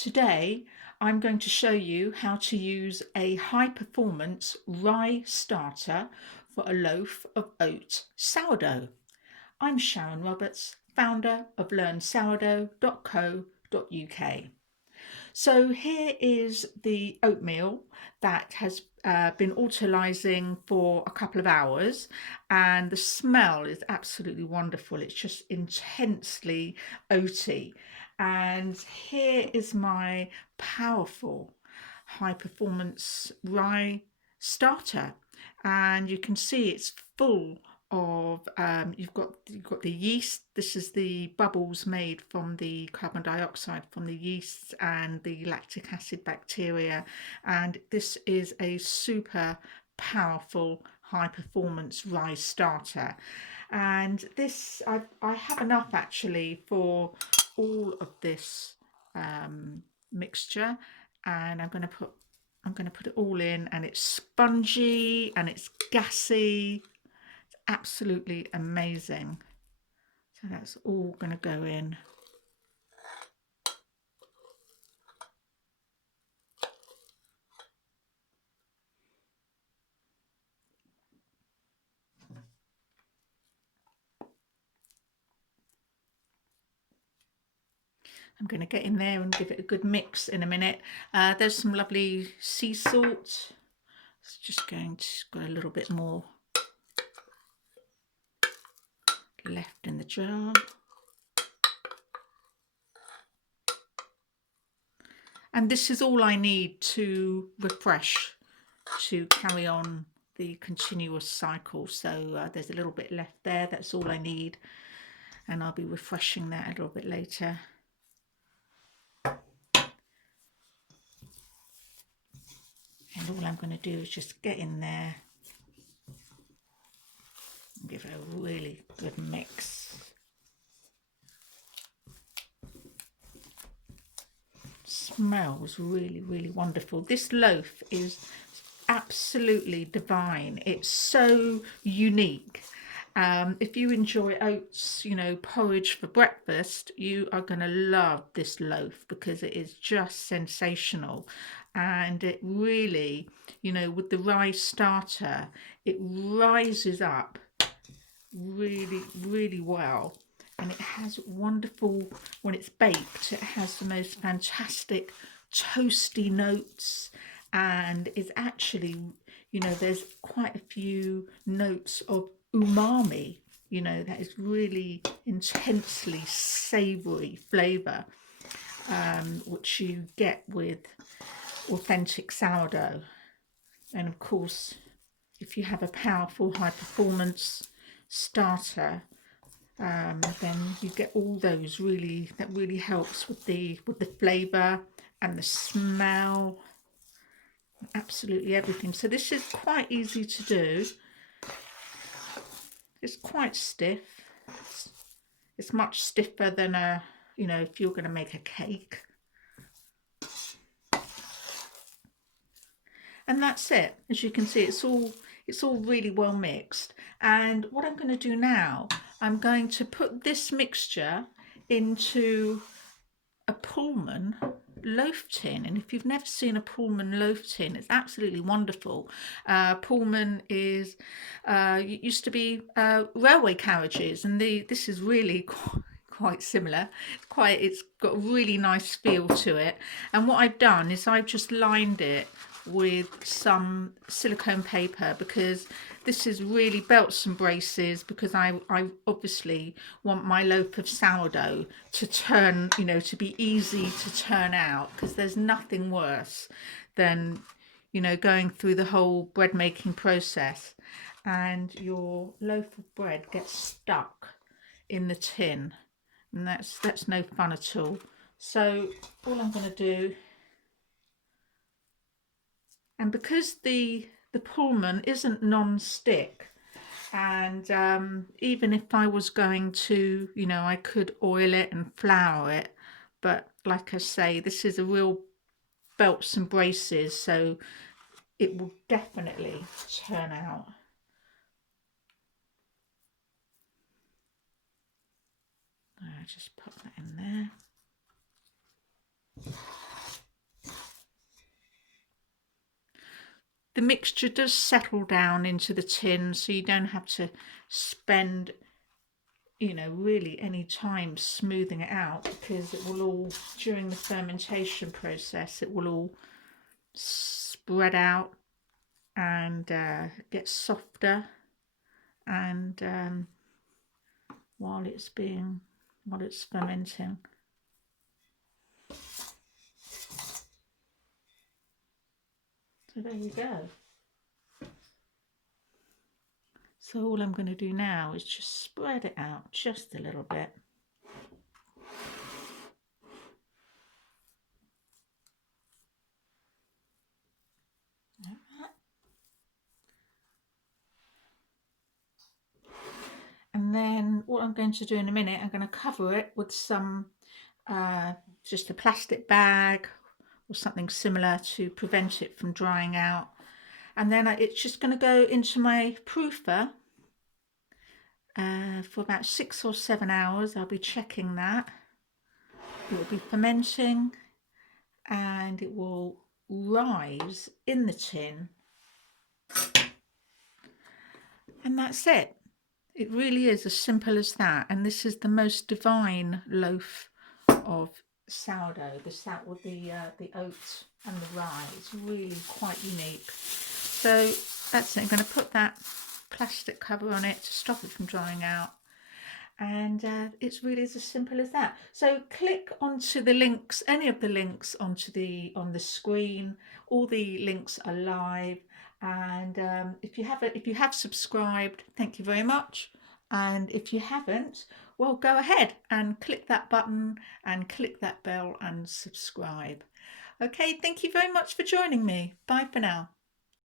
Today I'm going to show you how to use a high performance rye starter for a loaf of oat sourdough. I'm Sharon Roberts, founder of learnsourdough.co.uk. So here is the oatmeal that has been autolyzing for a couple of hours, and the smell is absolutely wonderful. It's just intensely oaty. And here is my powerful high performance rye starter, and you can see it's full of you've got the yeast. This is the bubbles made from the carbon dioxide from the yeast and the lactic acid bacteria, and this is a super powerful high performance rye starter. And this I have enough actually for all of this mixture, and I'm going to put it all in, and it's spongy and it's gassy. Absolutely amazing. So that's all going to go in. I'm going to get in there and give it a good mix in a minute. There's some lovely sea salt. It's just going to got a little bit more left in the jar. And this is all I need to refresh, to carry on the continuous cycle. So there's a little bit left there. That's all I need. And I'll be refreshing that a little bit later. And all I'm going to do is just get in there and give it a really good mix. Smells really, really wonderful. This loaf is absolutely divine. It's so unique. If you enjoy oats, porridge for breakfast, you are going to love this loaf because it is just sensational. And it really, with the rye starter, it rises up really, really well. And it has wonderful, when it's baked, it has the most fantastic toasty notes, and it's actually, there's quite a few notes of umami, that is really intensely savoury flavour, which you get with authentic sourdough. And of course, if you have a powerful high performance starter, then you get all those that really helps with the flavour and the smell, absolutely everything. So this is quite easy to do. It's quite stiff. It's much stiffer than if you're going to make a cake. And that's it. As you can see, it's all really well mixed. And what I'm going to do now, I'm going to put this mixture into a Pullman loaf tin. And if you've never seen a Pullman loaf tin, it's absolutely wonderful. Pullman is used to be railway carriages, and this is really quite similar. It's got a really nice feel to it. And what I've done is I've just lined it with some silicone paper, because this is really belts and braces, because I obviously want my loaf of sourdough to turn, to be easy to turn out, because there's nothing worse than, going through the whole bread making process and your loaf of bread gets stuck in the tin, and that's no fun at all. So all I'm going to do, and because the Pullman isn't non-stick, and even if I was going to, I could oil it and flour it, but like I say, this is a real belts and braces, so it will definitely turn out. I just put that in there. the mixture does settle down into the tin, so you don't have to spend, you know, really any time smoothing it out, because it will all, during the fermentation process, it will all spread out and get softer, and while it's fermenting. So there you go. So all I'm going to do now is just spread it out just a little bit. Like that. And then what I'm going to do in a minute, I'm going to cover it with some, just a plastic bag or something similar to prevent it from drying out. And then it's just going to go into my proofer for about 6 or 7 hours. I'll be checking that. It will be fermenting and it will rise in the tin. And that's it. It really is as simple as that. And this is the most divine loaf of sourdough. With the oats and the rye. It's really quite unique. So that's it. I'm going to put that plastic cover on it to stop it from drying out. And it's really as simple as that. So click onto the links, any of the links on the screen. All the links are live. And if you have subscribed, thank you very much. And if you haven't, well, go ahead and click that button and click that bell and subscribe. Okay, thank you very much for joining me. Bye for now.